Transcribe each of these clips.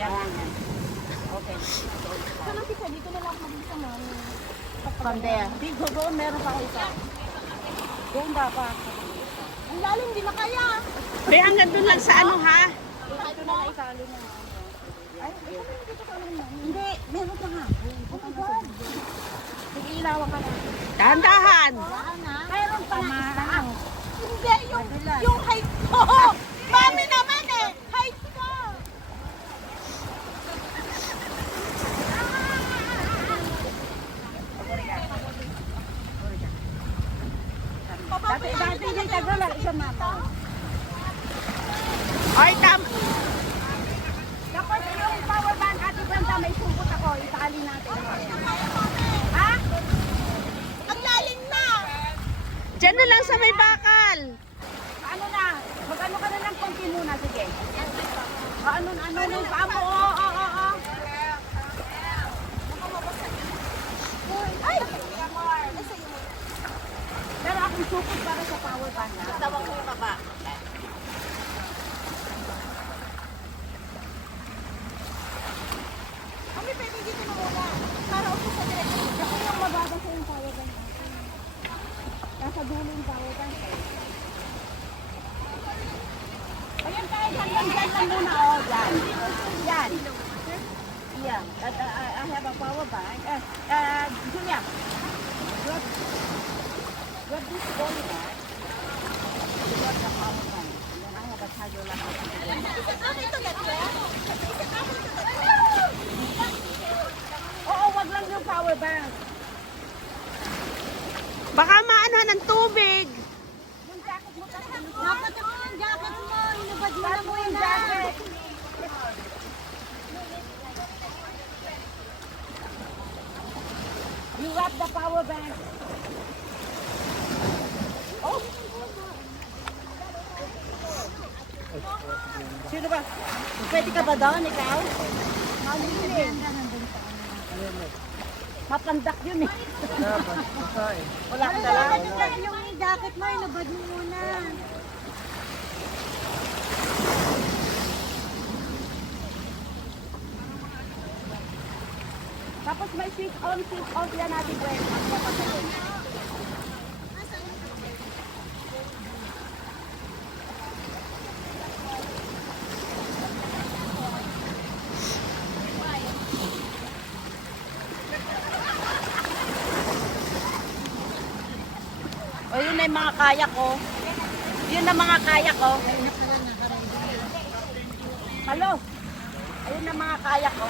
yan. Okay. Saan ang pisa? Dito na lang mag-isa na. From there. Dito, doon meron pa ako isa. Doon dapat. Ang lalim, di na kaya. Pre, hanggang doon lang sa ano ha? Ito na naisalo na. Ay, dito ka lang namin. Hindi, meron pa nga. Oh my God. Sige, ilawan ka na. Dahan-dahan. Mayroon pa nga isa. Ano? Hindi, yung height ko. Mami naman eh. Height ko. Dati hindi tagal isa mama. Ay, Tapos yung power bank, Ate Brenda, may sumpot ako. Itali natin. Ha? Ang lalim na. Diyan na lang sa may bakal. Ano na? Mag-ano ka na lang konti muna, sige. Ano yung paa mo? Oo. Ay! Pero akong supot para sa power bank. Tawag ko yung baba. Kami pwede dito na muna. Para upo sa direksyon. Kasi yung mababa sa yung power bank natin. Nasa dulo yung power bank eh. Ayan tayo, hanggang dyan lang muna. Oh, dyan. Yan. Yeah. I have a power bank. Julia. Grab this phone, right? Grab the power bank. And then I have a charger like this. Okay to get there? Oo, wag lang yung power bank. Baka maano ng tubig. Yung jacket mo kasi. Dapat yung jacket mo. Inubad mo na Paano yung muna. jacket? You wrap the power bank. Oh! Sino ba? Pwede ka ba doon, ikaw? Mapandak yun eh. Wala ka dala. Yung jacket mo, inubad mo muna. Tapos may switch on, switch off yan natin. O yun na yung mga kaya ko. Yun na mga kaya ko. Hello? Ayun na mga kaya ko.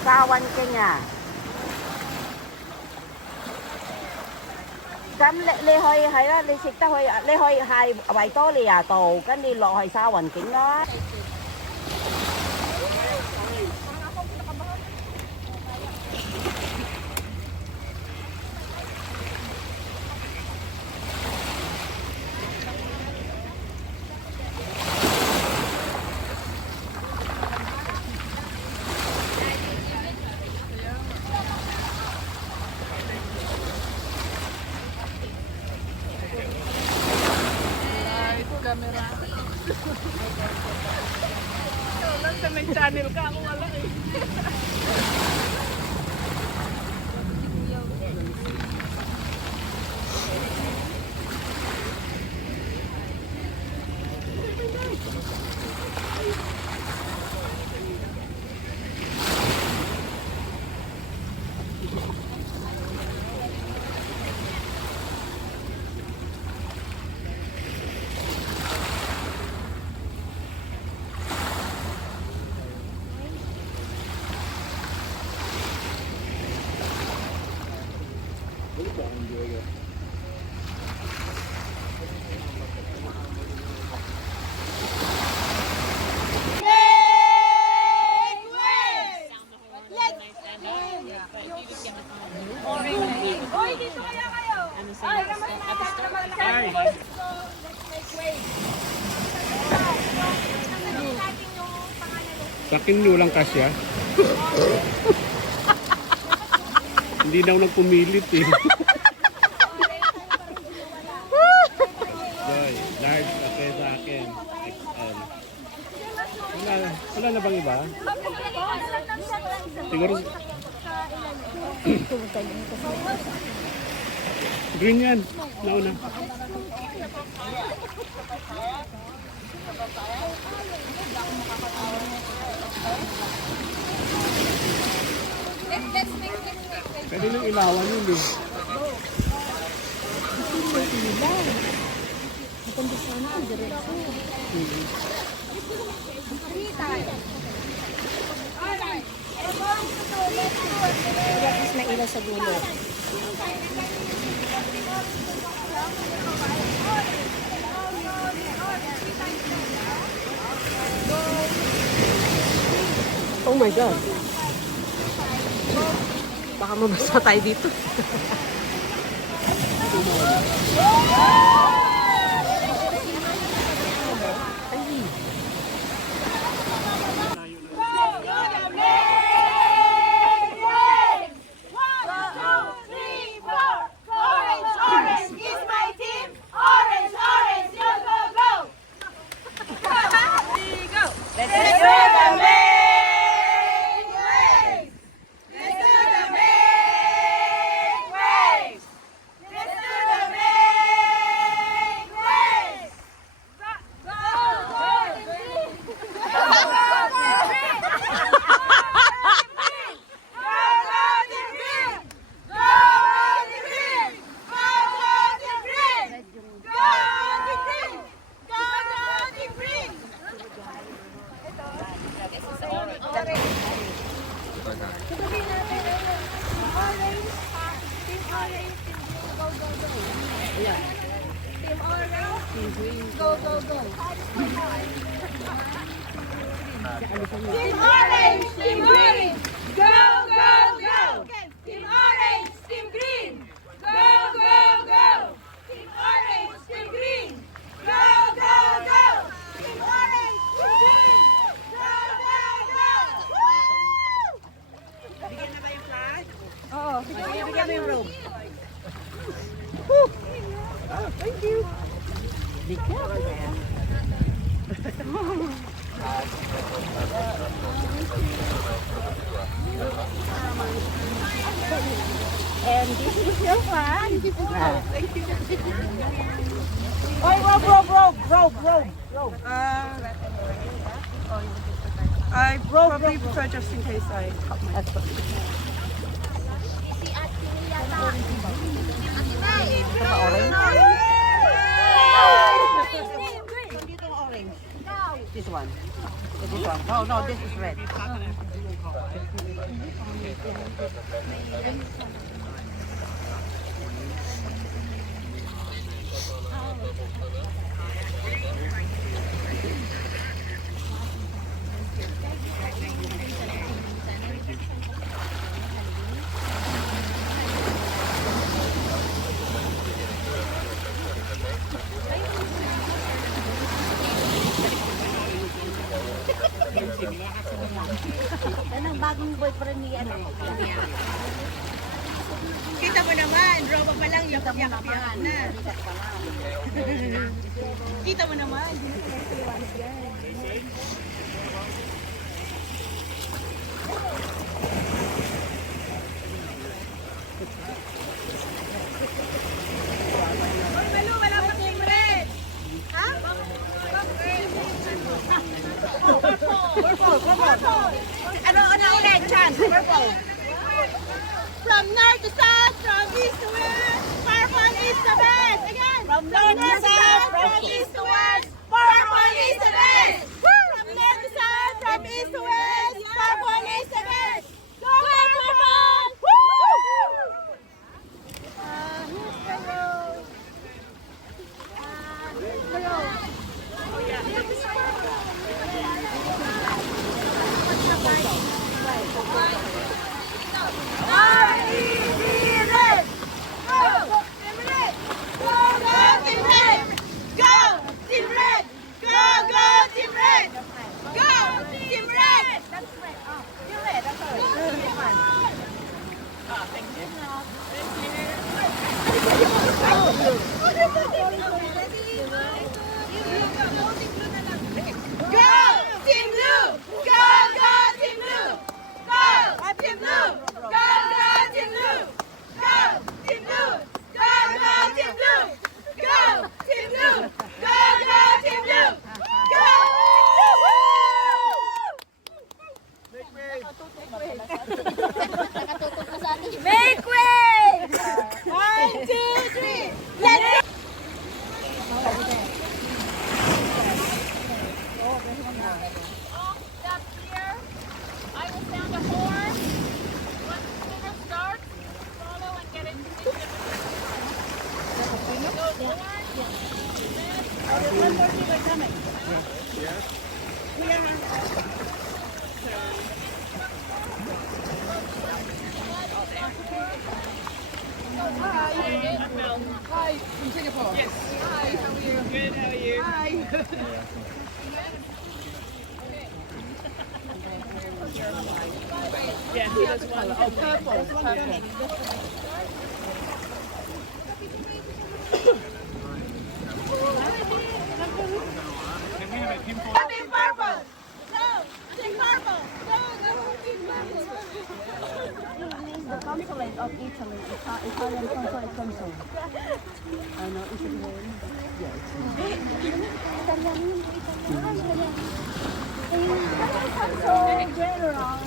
Sawan ka niya.咁你可以係啦，你食得去，你可以係維多利亞道，跟住落去沙雲景啦。Sa may channel ka, ako wala eh. Ay! Sa akin nyo lang kasya. Hindi daw nagpumilit eh. Joy, large, okay sa akin. XL. Wala na bang iba? Siguro. Green yan. Nauna. Pwede nang ilawan yun eh. Tapos may ilaw sa dulo. Oh my God. Baka mabasa tayo dito. Team orange, team green, go, go, go! Team orange, team green, go, go, go! Team orange, team green, go, go, go! Team orange, team green, go, go, go! Bigyan na ba yung flag? Oo, Bigyan mo yung room. thank you. Be careful there. And this is your flag. Thank you. Oy, rope. I probably prefer just in case I cut my Orange. This one. This one. No, this is red. Yan ang bagong boyfriend ni ano. Kita mo naman, ropa pa lang, yak-yak na. Kita mo naman. Malu, wala pa team red. Ha? Purple. Ano ulit, Chan? Purple. From north to south, from east to west, purple is the best. Again. From north to south, from east to west, purple is the best. From north to south, from east to west, purple is the best. Go purple! Here's the road. Here's the road. R-E-D Team Purple! Go! Team Purple! Go! Go! Team Purple! The consulate of Italy, Italian consulate consul. Ano, Italian? Yeah, Italian consul general.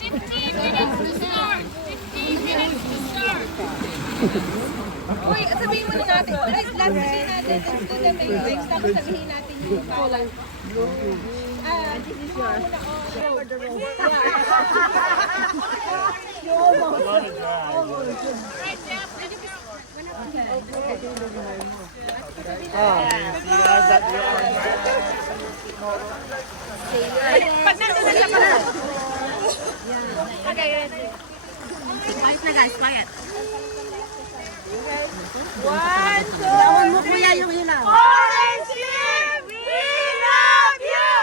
15 minutes to start! 15 minutes to start! Uy, sabihin mo natin. Last sabihin natin. To the mailings. Tapos sabihin natin yung bawal. This is yours. Pag nandun na siya pala. Okay, ready. Quiet na guys, quiet. One, two, three. Orange team, we love you!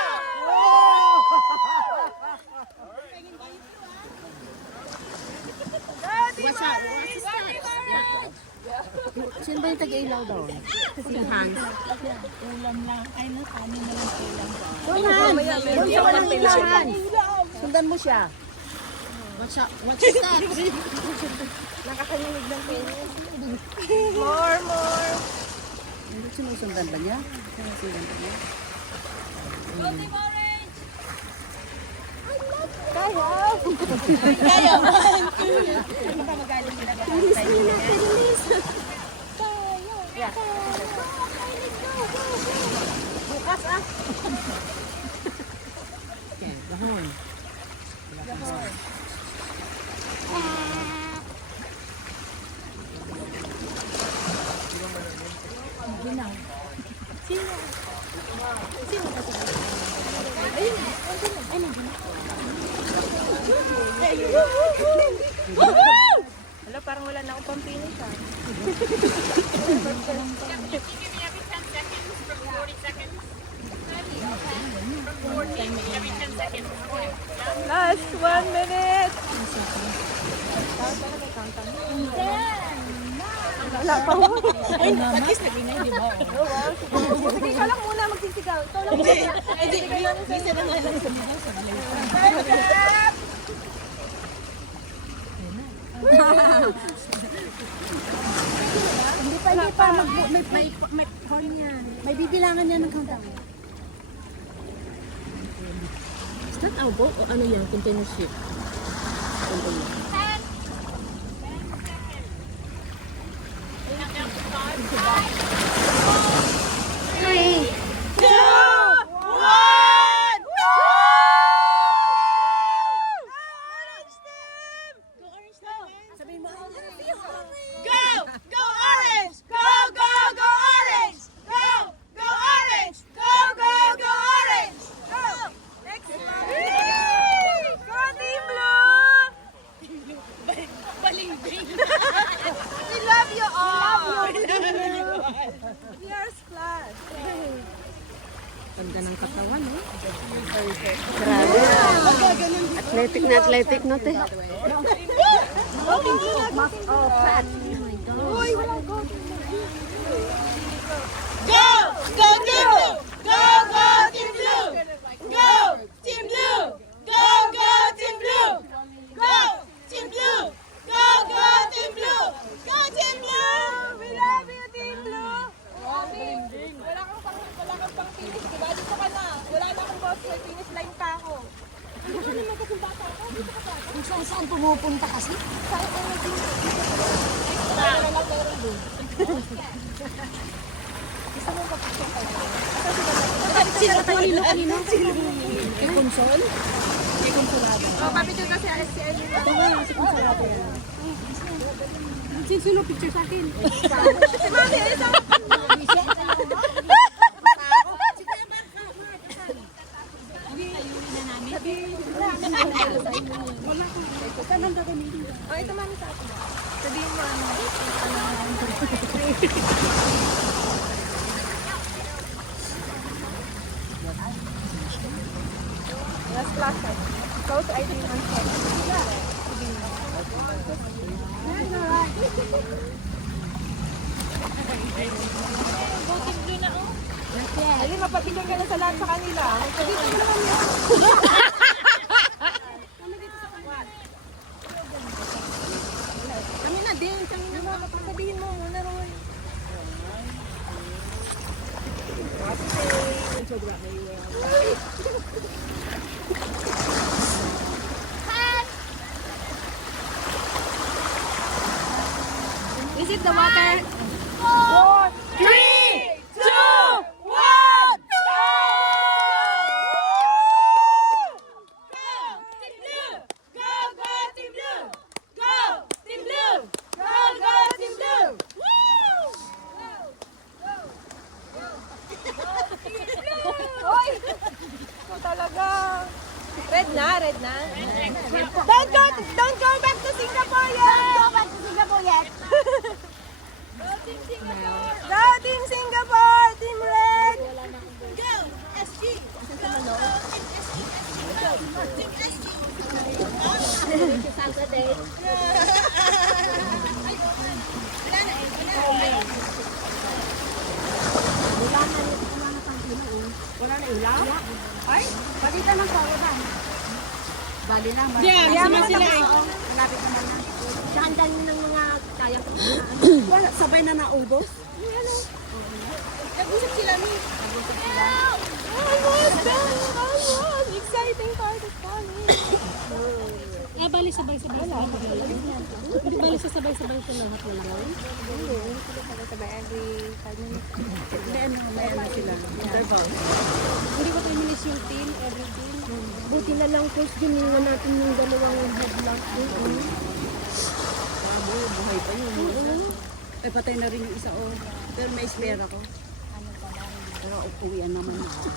What's up? Sino ba yung tag-ilaw daw? Si Hans. Sundan mo siya. What's that? Nakakanilig ng penis. More. Hindi sinusundan ba niya? Sinusundan ba niya? Bukas ah. Dahon. Hala, parang wala na akong pang-finish ah. Last 1 minute. Wala pa ho. Ay, at least nag-ingay, di ba? Sige, ikaw lang muna magsisigaw. Ikaw lang muna. Hindi, bisa na nga lang sa mga Hindi pa. May horn yan. May bibilangan yan ng countdown. Is that our boat o ano yan? Container ship? Ganda ng katawan, eh. Grabe. Athletic na, te. Oh, fat. Go! Go Team Blue! Go! Go Team Blue! Go! Team Blue! Go! Go Team Blue! Go! Team Blue! Go! Go Team Blue! Go Team Blue! We love you Team Blue! Wala kang pang finish, diba? Dito ka na. Wala na akong boss, may finish line pa ako. Hindi ko naman kasing bata ako. Dito ka pa. Kung saan pumupunta kasi. Saan ang naging extra? Wala lang meron doon. Sino kanino? Kay Consol? Kay Consolado. Oh, papicture kasi SCN. Ito nga si Consolado yan. Sino picture sa akin? Ito mami sa akin. Sabihin mo ano. Last class. Close ID on set. Ali, mapapigyan ka na sa lahat sa kanila. Kami na din. Kami na sabihin mo. Muna Roy. Is it the water? 4, 3, 2, 1, go! Go, go, Team Blue! Go, Team Blue! Go, go, Team Blue! Oy! Ito talaga. Red na, red na. Don't go back to Singapore yet! Go back to Singapore yet. Go, Team Singapore! Team Red! Go, SG. Go, Team SG. Saturday. Wala na ilaw? Ay, pagkita ng kawasan. Bali lang. Yeah, sila eh. Malapit naman na. Dahan-dahan ng mga kaya. Wala, sabay na naubos. Nag-usap sila ni. Exciting part of coming. Ah, bali sabay-sabay sila. Hindi bali sa sabay-sabay sila lahat wala lang. Sabay every 5 minutes. May ano sila. Interval. Hindi ko tayo minis yung team, every team. Buti na lang coach, giningan natin yung dalawang headlock. Buhay pa yun. Eh, patay na rin yung isa, oh. Pero may spare ako. Pero upuwian naman ako.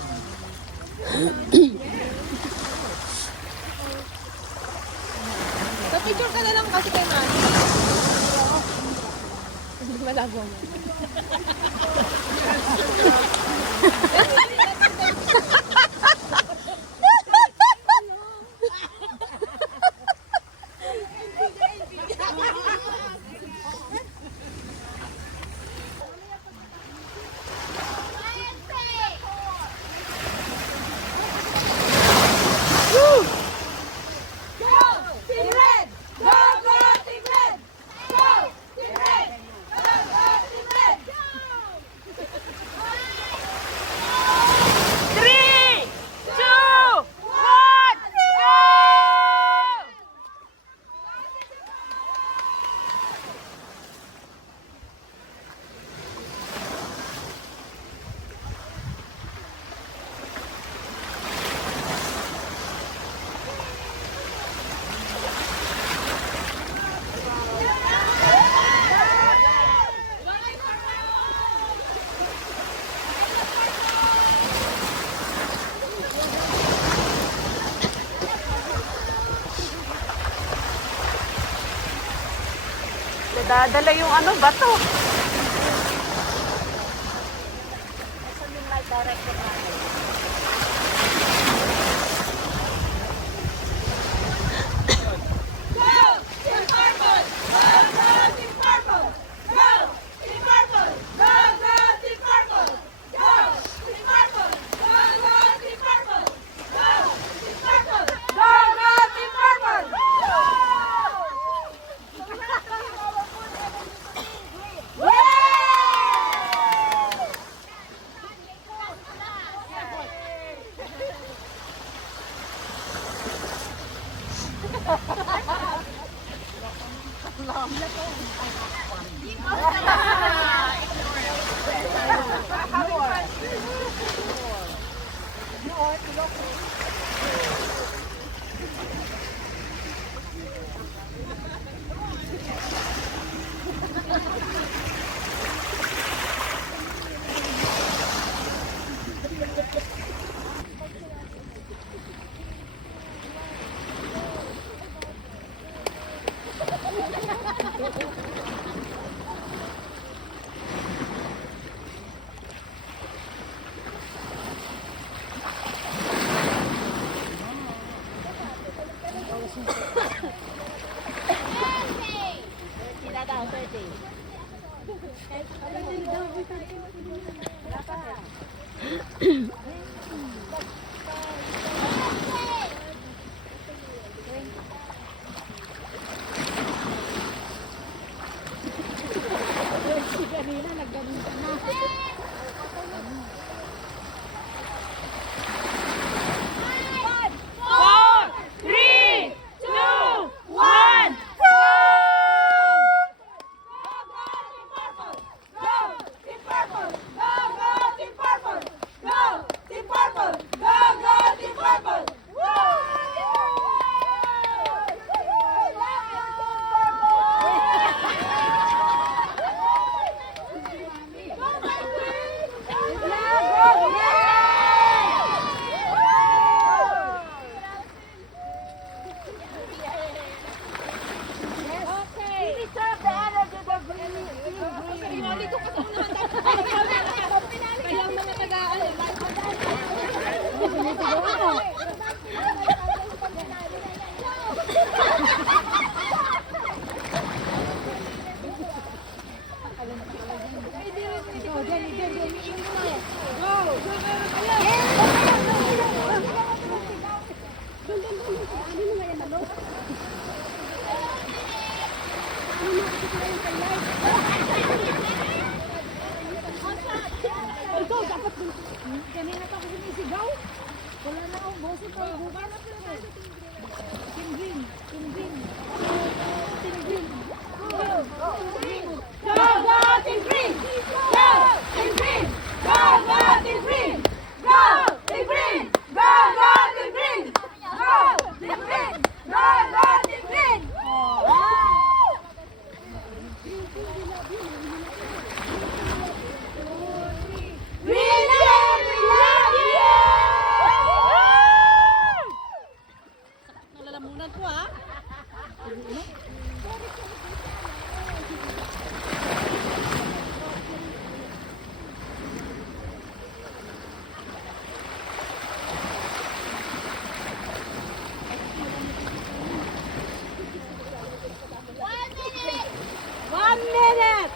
Picture ka na lang kasi kay Mami. Malago mo. Dadala yung ano, bato. Four, three, two, one. One minute.